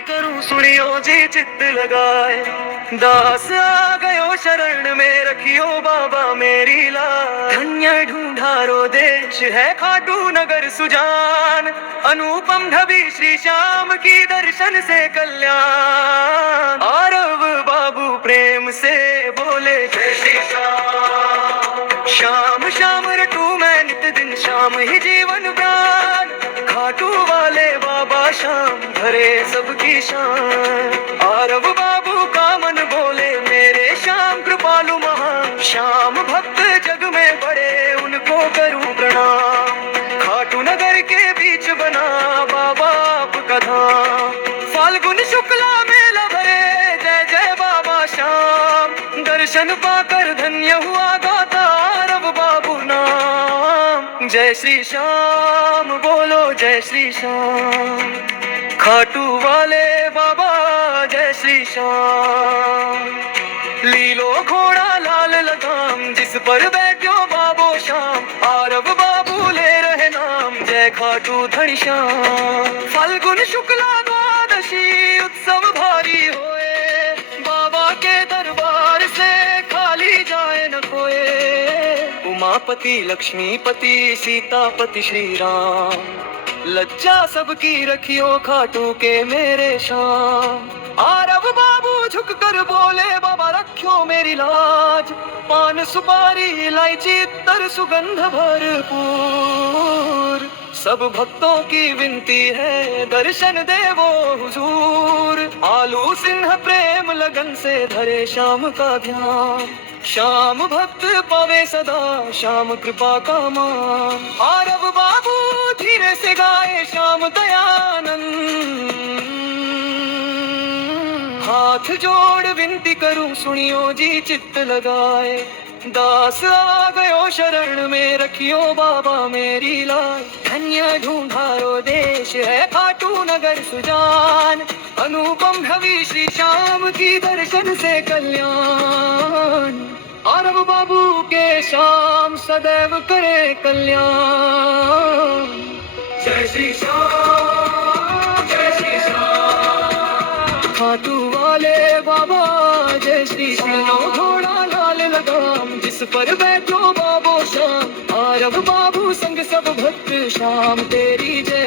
विनती करूं सुनियो जी चित्त लगाए। दास आ गयो शरण में रखियो बाबा मेरी लाज। धन्य ढूंढारो देश है खाटू नगर सुजान, अनुपम ढबी श्री श्याम की दर्शन से कल्याण। आरव बाबू प्रेम से बोले जय श्री श्याम। श्याम श्याम रटू मैं नित दिन श्याम ही जीवन प्राण। खाटू वाले बाबा श्याम भरे सबकी शान। आरव बाबू का मन बोले मेरे श्याम कृपालु महान। श्याम भक्त जग में बड़े उनको करूं प्रणाम। खाटू नगर के बीच बना बाबा आपका धाम। फाल्गुन शुक्ला मेला भरे जय जय बाबा श्याम। दर्शन पाकर धन्य हुआ गाता आरव बाबू नाम। जय श्री श्याम बोलो जय श्री श्याम। खाटू वाले बाबा जय श्री श्याम। लीलो घोड़ा लाल लगाम जिस पर बैठो बाबो श्याम। आरव बाबू ले रहे नाम जय खाटू धनी श्याम। फाल्गुन शुक्ला द्वादशी उत्सव भारी होए। बाबा के दरबार से खाली जाए न कोए। उमापति लक्ष्मीपति सीतापति श्री राम। लज्जा सबकी रखियो खाटू के मेरे शाम। आरव बाबू झुक कर बोले बाबा रखियो मेरी लाज। पान सुपारी इलायची इत्तर सुगंध भरपूर। सब भक्तों की विनती है दर्शन देवो हुजूर। आलू सिंह प्रेम लगन से धरे श्याम का ध्यान। श्याम भक्त पावे सदा श्याम कृपा का मान। आरव बाबू धीरे से गाए श्याम दयानंद। हाथ जोड़ विनती करूं सुनियो जी चित्त लगाए। दास आ गयो शरण में रखियो बाबा मेरी लाज। धन्य ढूंढारो देश है खाटू नगर सुजान। अनुपम ढवी श्री श्याम की दर्शन से कल्याण। आरव बाबू के श्याम सदैव करे कल्याण। जय श्री श्याम जय श्री श्याम। खाटू वाले बाबा जय श्री श्याम। घोड़ा लाल लगाम जिस पर बैठो बाबो श्याम। आरव बाबू संग सब भक्त श्याम तेरी जय।